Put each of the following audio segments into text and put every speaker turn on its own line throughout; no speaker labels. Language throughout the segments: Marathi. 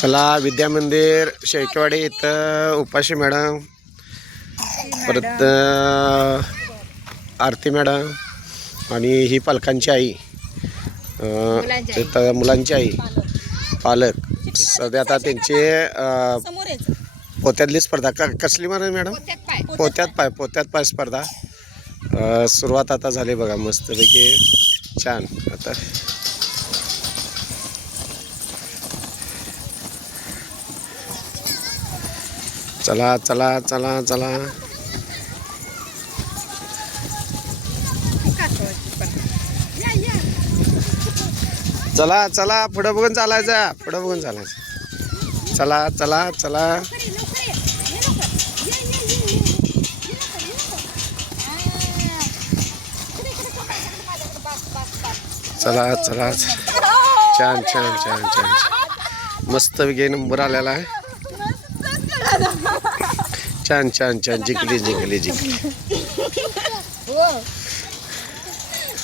चला विद्या मंदिर शेळकेवाडी इथं उपाशी मॅडम परत आरती मॅडम आणि ही पालकांची आई
मुलांची आई.
पालक. सध्या आता त्यांचे पोत्यातली स्पर्धा. क कसली म्हणा मॅडम?
पोत्यात पाय.
पोत्यात पाय स्पर्धा. सुरुवात आता झाली बघा मस्तपैकी. छान. आता चला चला चला चला. चला चला पुढं बघून चालायचं. पुढं बघून चालायचं. चला चला चला. चला चला छान छान छान छान. मस्त वेगळे नंबर आलेला आहे. छान छान छान. जिंकली जिंकली जिंकली.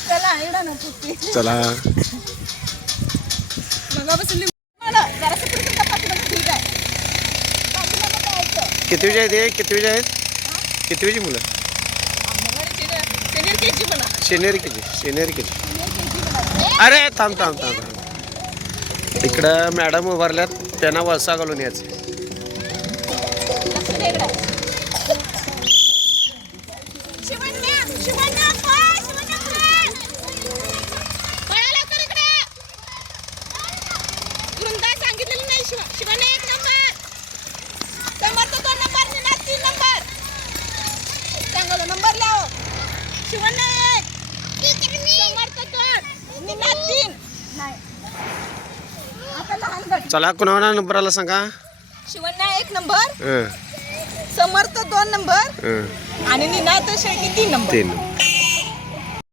चला एवढा ना पुसते
चला. कितवीचे आहेत हे? कितवीचे आहेत? कितवीची मुलं. सिनियर किती सिनियर किती
Senior KG म्हणा.
अरे थांब थांब थांब थांब. इकडं मॅडम उभारल्यात त्यांना वळसा घालून यायचं
लक्ष दे इकडं. शिवण्या, शिवण्या, पळ, शिवण्या, पळ. पळा लवकर इकडे. वृंदा सांगितलेलं नाही शिव शिवण्या एक नंबर समर्थ दोन नंबर निनाद तीन नंबर सांगा नंबर लाव शिवण्या एक समर्थ दोन निनाद तीन नाही आता लहान गट
चला कुणाला नंबर आला सांगा?
शिवण्या एक नंबर. समर्थ दोन नंबर. आणि निनाद शेळके तीन नंबर.
तीन